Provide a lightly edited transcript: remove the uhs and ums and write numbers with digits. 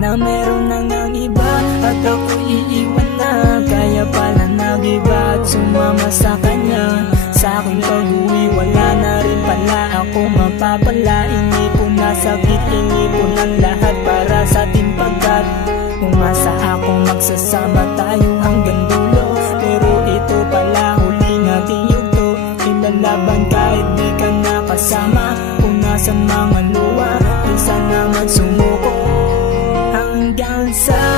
na meron na ngang iba at ako iiwan na. Kaya pala nag-iba at sumama sa kanya. Sa aking pag-uwi wala na rin pala ako mapapala. Inipon na sakit, inipon ang lahat para sa ating pagkat umasa akong magsasama tayo hanggang dulo. Pero ito pala huli nating yugto, ilalaban kahit di ka nakasama. Punasan mga luwa, di sana magsumuko hanggang sa